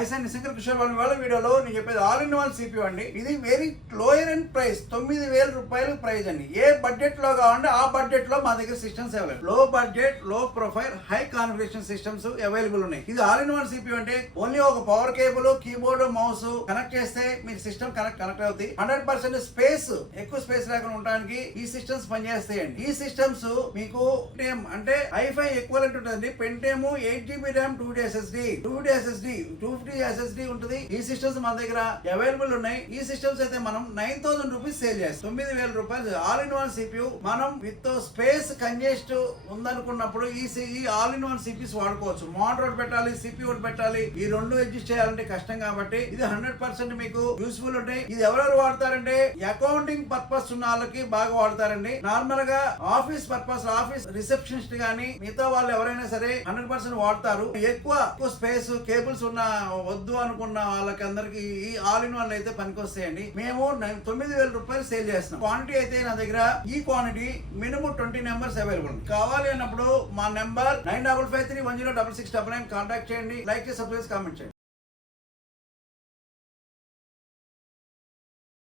ఐసన్ శంకర్ కిషోర్ వాళ్ళ వీడియోలో నేను చెప్పేది ఆల్ ఇన్ వన్ CPU అండి. ఇది వెరీ లోయర్ అండ్ ప్రైస్, 9,000 రూపాయలు ప్రైస్ అండి. ఏ బడ్జెట్ లో కావాలంటే ఆ బడ్జెట్ లో మా దగ్గర సిస్టమ్స్ అవైలబుల్. లో బడ్జెట్, లో profile, high configuration systems available ఉన్నాయి. ఇది ఆల్ ఇన్ వన్ CPU అంటే ఓన్లీ ఒక power cable, keyboard, mouse connect చేస్తే మీ సిస్టమ్ కనెక్ట్ అవుతుంది. 100% స్పేస్, ఎక్కువ స్పేస్ లేకుండా ఉండడానికి ఈ సిస్టమ్స్ పనిచేస్తాయండి. ఈ సిస్టమ్స్ మీకు అంటే i5 ఈక్వలెంట్ ఉంటుంది. పెంటేమ్ 8GB RAM, 2D SSD, 250 SSD ఉంటుంది. ఈ సిస్టమ్స్ మన దగ్గర అవైలబుల్ ఉన్నాయి. ఈ సిస్టమ్స్ అయితే మనం 9,000 రూపీస్ సేల్ చేస్తాం. 9,000 రూపాయలు ఆల్ ఇన్ వన్ CPU. మనం విత్ స్పేస్ కంజెస్ట్ ఉందనుకున్నప్పుడు ఈ ఆల్ ఇన్ వన్ CPs వాడుకోవచ్చు. మోటార్ ఒకటి పెట్టాలి, CPU ఒకటి పెట్టాలి, ఈ రెండు అడ్జస్ట్ చేయాలంటే కష్టం కాబట్టి ఇది 100% మీకు యూస్ఫుల్ ఉంటాయి. ఇది ఎవరెవరు వాడతారంటే అకౌంటింగ్ పర్పస్ ఉన్న వాళ్ళకి బాగా వాడతారండి. నార్మల్ గా ఆఫీస్ పర్పస్, ఆఫీస్ రిసెప్షనిస్ట్ గానీ మిగతా వాళ్ళు ఎవరైనా సరే 100% వాడతారు. ఎక్కువ స్పేస్, కేబుల్స్ ఉన్న వద్దు అనుకున్న వాళ్ళకి అందరికి ఈ ఆల్ ఇన్ వన్ అయితే పనికొస్తాయండి. మేము 9,000 రూపాయలు సేల్ చేస్తున్నాం. క్వాంటిటీ అయితే నా దగ్గర ఈ క్వాంటిటీ మినిమం 20 నెంబర్స్ అవైలబుల్. కావాలి అన్నప్పుడు మా నెంబర్ 9553106699 కాంటాక్ట్ చేయండి. లైక్ చేసి సబ్స్క్రైబ్, కామెంట్ చేయండి.